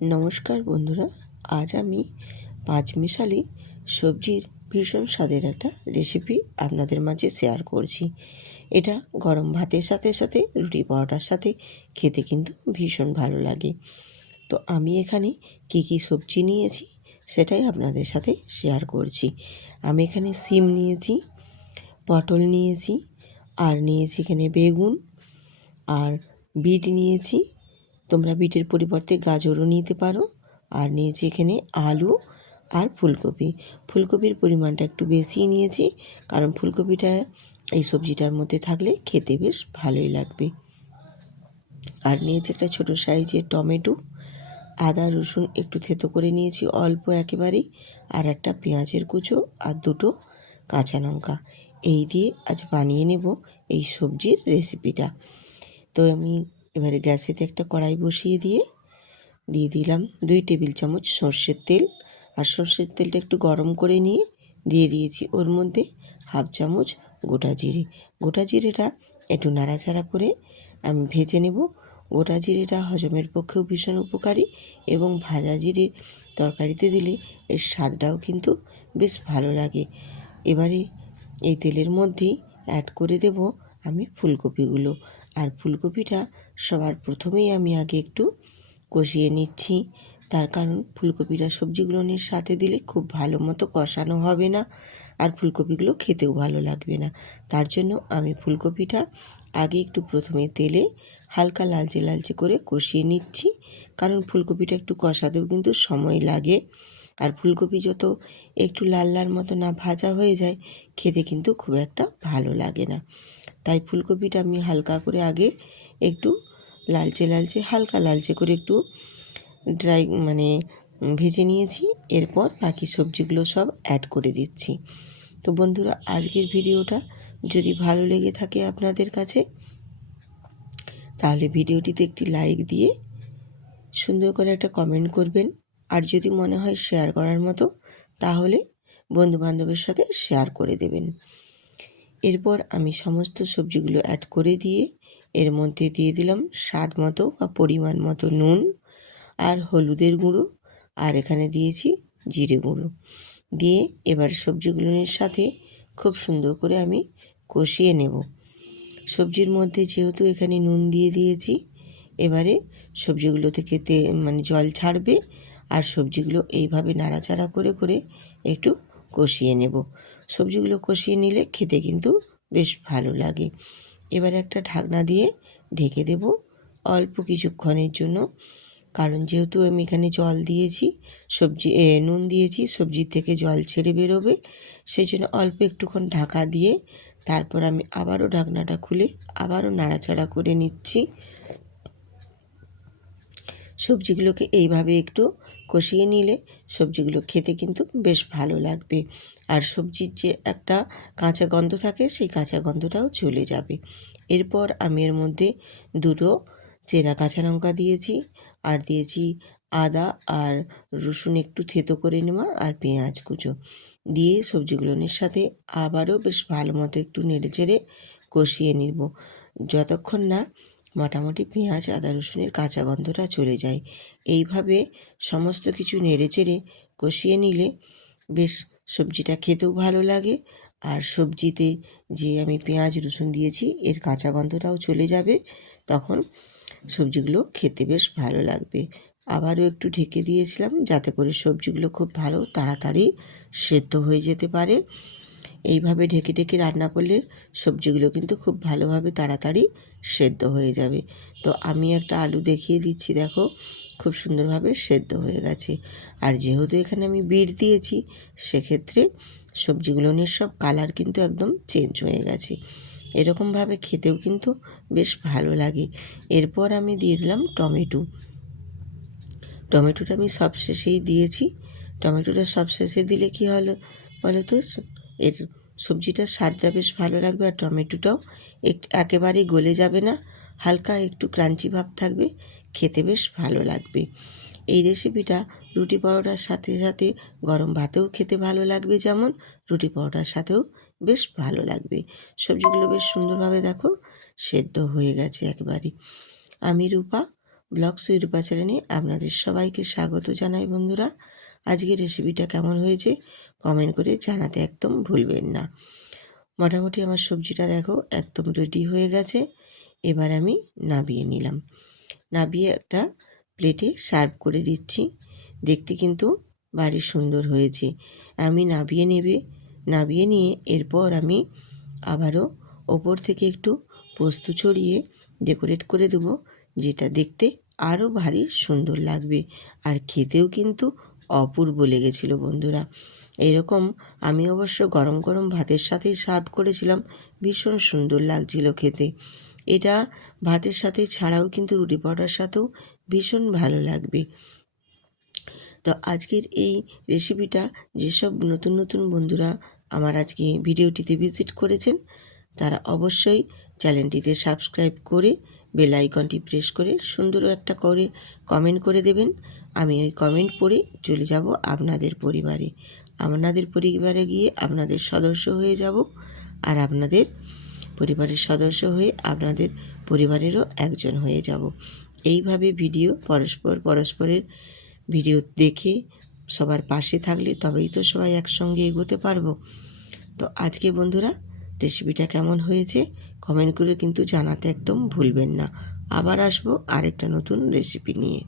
নমস্কার বন্ধুরা, আজ আমি পাঁচমিশালি সবজির ভীষণ স্বাদের একটা রেসিপি আপনাদের মাঝে শেয়ার করছি। এটা গরম ভাতের সাথে সাথে রুটি পরোটার সাথে খেতে কিন্তু ভীষণ ভালো লাগে। তো আমি এখানে কী সবজি নিয়েছি সেটাই আপনাদের সাথে শেয়ার করছি। আমি এখানে সিম নিয়েছি, পটল নিয়েছি, আর নিয়েছি এখানে বেগুন, আর বিট নিয়েছি। তোমরা বিটের পরিবর্তে গাজরও নিতে পারো। আর নিয়েছি এখানে আলু আর ফুলকপি। ফুলকপির পরিমাণটা একটু বেশিই নিয়েছি, কারণ ফুলকপিটা এই সবজিটার মধ্যে থাকলে খেতে বেশ ভালোই লাগবে। আর নিয়েছি একটা ছোটো সাইজের টমেটো, আদা রসুন একটু থেতো করে নিয়েছি অল্প একেবারেই, আর একটা পেঁয়াজের কুচো আর দুটো কাঁচা লঙ্কা। এই দিয়ে আজ বানিয়ে নেব এই সবজির রেসিপিটা। তো আমি এবারে গ্যাসেতে একটা কড়াই বসিয়ে দিয়ে দিলাম 2 টেবিল চামচ সর্ষের তেল। আর সর্ষের তেলটা একটু গরম করে নিয়ে দিয়ে দিয়েছি ওর মধ্যে হাফ চামচ গোটা জিরে। গোটা জিরেটা একটু নাড়াচাড়া করে আমি ভেজে নেব। গোটা জিরেটা হজমের পক্ষেও ভীষণ উপকারী, এবং ভাজা জিরে তরকারিতে দিলে এর স্বাদটাও কিন্তু বেশ ভালো লাগে। এবারে এই তেলের মধ্যেই অ্যাড করে দেব আমি ফুলকপিগুলো। আর ফুলকপিটা সবার প্রথমেই আমি আগে একটু কষিয়ে নিচ্ছি, তার কারণ ফুলকপিটা সবজিগুলোর সাথে দিলে খুব ভালো মতো কষানো হবে না, আর ফুলকপিগুলো খেতেও ভালো লাগবে না। তার জন্য আমি ফুলকপিটা আগে একটু প্রথমে তেলে হালকা লালচে লালচে করে কষিয়ে নিচ্ছি, কারণ ফুলকপিটা একটু কষাতেও কিন্তু সময় লাগে। আর ফুলকপি যত একটু লাল লাল মতো না ভাজা হয়ে যায়, খেতে কিন্তু খুব একটা ভালো লাগে না। তাই ফুলকপিটা আমি হালকা করে আগে একটু হালকা লালচে করে একটু ভেজে নিয়েছি। এরপর বাকি সবজিগুলো সব অ্যাড করে দিচ্ছি। তো বন্ধুরা, আজকের ভিডিওটা যদি ভালো লেগে থাকে আপনাদের কাছে, তাহলে ভিডিওটিতে একটি লাইক দিয়ে সুন্দর করে একটা কমেন্ট করবেন। আর যদি মনে হয় শেয়ার করার মতো, তাহলে বন্ধুবান্ধবের সাথে শেয়ার করে দেবেন। এরপর আমি সমস্ত সবজিগুলো অ্যাড করে দিয়ে এর মধ্যে দিয়ে দিলাম স্বাদ মতো বা পরিমাণ মতো নুন আর হলুদের গুঁড়ো, আর এখানে দিয়েছি জিরে গুঁড়ো দিয়ে এবার সবজিগুলোর সাথে খুব সুন্দর করে আমি কষিয়ে নেব। সবজির মধ্যে যেহেতু এখানে নুন দিয়ে দিয়েছি, এবারে সবজিগুলো থেকে জল ছাড়বে, আর সবজিগুলো এইভাবে নাড়াচাড়া করে করে একটু কষিয়ে নেব। সবজিগুলো কষিয়ে নিলে খেতে কিন্তু বেশ ভালো লাগে। এবারে একটা ঢাকনা দিয়ে ঢেকে দেব অল্প কিছুক্ষণের জন্য, কারণ যেহেতু আমি এখানে জল দিয়েছি, নুন দিয়েছি, সবজির থেকে জল ছেড়ে বেরোবে, সেই জন্য অল্প একটুক্ষণ ঢাকা দিয়ে তারপর আমি আবারও ঢাকনাটা খুলে আবারও নাড়াচাড়া করে নিচ্ছি। সবজিগুলোকে এইভাবে একটু কষিয়ে নিলে সবজিগুলো খেতে কিন্তু বেশ ভালো লাগবে, আর সবজির যে একটা কাঁচা গন্ধ থাকে সেই কাঁচা গন্ধটাও চলে যাবে। এরপর আমি এর মধ্যে দুটো চেরা কাঁচা লঙ্কা দিয়েছি, আর দিয়েছি আদা আর রসুন একটু থেতো করে নেওয়া, আর পেঁয়াজ কুচো দিয়ে সবজিগুলোর সাথে আবারও বেশ ভালো মতো একটু নেড়েচেড়ে কষিয়ে নিব, যতক্ষণ না মোটামুটি পেঁয়াজ আদা রসুনের কাঁচা গন্ধটা চলে যায়। এইভাবে সমস্ত কিছু নেড়েচেড়ে কষিয়ে নিলে বেশ সবজিটা খেতেও ভালো লাগে, আর সবজিতে যে আমি পেঁয়াজ রসুন দিয়েছি এর কাঁচা গন্ধটাও চলে যাবে, তখন সবজিগুলো খেতে বেশ ভালো লাগবে। আবারও একটু ঢেকে দিয়েছিলাম যাতে করে সবজিগুলো খুব ভালো তাড়াতাড়ি সেদ্ধ হয়ে যেতে পারে। এইভাবে ঢেকে ঢেকে রান্না করলে সবজিগুলো কিন্তু খুব ভালোভাবে তাড়াতাড়ি সেদ্ধ হয়ে যাবে। তো আমি একটা আলু দেখিয়ে দিচ্ছি, দেখো খুব সুন্দরভাবে সেদ্ধ হয়ে গেছে। আর যেহেতু এখানে আমি বিট দিয়েছি, সেক্ষেত্রে সবজিগুলোর সব কালার কিন্তু একদম চেঞ্জ হয়ে গেছে। এরকমভাবে খেতেও কিন্তু বেশ ভালো লাগে। এরপর আমি দিয়ে দিলাম টমেটোটা আমি সবশেষেই দিয়েছি। টমেটোটা সবশেষে দিলে কী হলো বলো তো, এর সবজিটার স্বাদটা বেশ ভালো লাগবে, আর টমেটোটাও একেবারেই গলে যাবে না, হালকা একটু ক্রাঞ্চি ভাব থাকবে, খেতে বেশ ভালো লাগবে। এই রেসিপিটা রুটি পরোটার সাথে সাথে গরম ভাতেও খেতে ভালো লাগবে, যেমন রুটি পরোটার সাথেও বেশ ভালো লাগবে। সবজিগুলো বেশ সুন্দরভাবে দেখো সেদ্ধ হয়ে গেছে একেবারে। আমি রূপা, ব্লগ সুইরূপা চ্যানেলে আপনাদের সবাইকে স্বাগত জানাই বন্ধুরা। আজকের রেসিপিটা কেমন হয়েছে কমেন্ট করে জানাতে একদম ভুলবেন না। মোটামুটি আমার সবজিটা দেখো একদম রেডি হয়ে গেছে। এবার আমি নামিয়ে নিলাম, নামিয়ে একটা প্লেটে সার্ভ করে দিচ্ছি। দেখতে কিন্তু ভারী সুন্দর হয়েছে। আমি নামিয়ে নিয়ে এরপর আমি আবারও ওপর থেকে একটু পোস্ত ছড়িয়ে ডেকোরেট করে দেবো, যেটা দেখতে আরও ভারী সুন্দর লাগবে আর খেতেও কিন্তু অপূর্ব লেগেছিল বন্ধুরা। এরকম আমি অবশ্য গরম গরম ভাতের সাথেই সার্ভ করেছিলাম, ভীষণ সুন্দর লাগছিল খেতে। এটা ভাতের সাথে ছাড়াও কিন্তু রুটি পরোটার সাথেও ভীষণ ভালো লাগবে। তো আজকের এই রেসিপিটা যেসব নতুন নতুন বন্ধুরা আমার আজকে ভিডিওটিতে ভিজিট করেছেন তারা অবশ্যই চ্যানেলটিতে সাবস্ক্রাইব করে বেল আইকনটি প্রেস করে সুন্দর একটা করে কমেন্ট করে দেবেন। আমি ওই কমেন্ট পড়ে চলে যাব আপনাদের পরিবারে, গিয়ে আপনাদের সদস্য হয়ে যাব আর আপনাদের পরিবারের সদস্য হয়ে আপনাদের পরিবারেরও একজন হয়ে যাব। এইভাবে পরস্পরের ভিডিও দেখে সবার পাশে থাকলে তবেই তো সবাই একসঙ্গে এগোতে পারবো। তো আজকে বন্ধুরা রেসিপিটা কেমন হয়েছে কমেন্ট করে কিন্তু জানাতে একদম ভুলবেন না। আবার আসবো আরেকটা নতুন রেসিপি নিয়ে।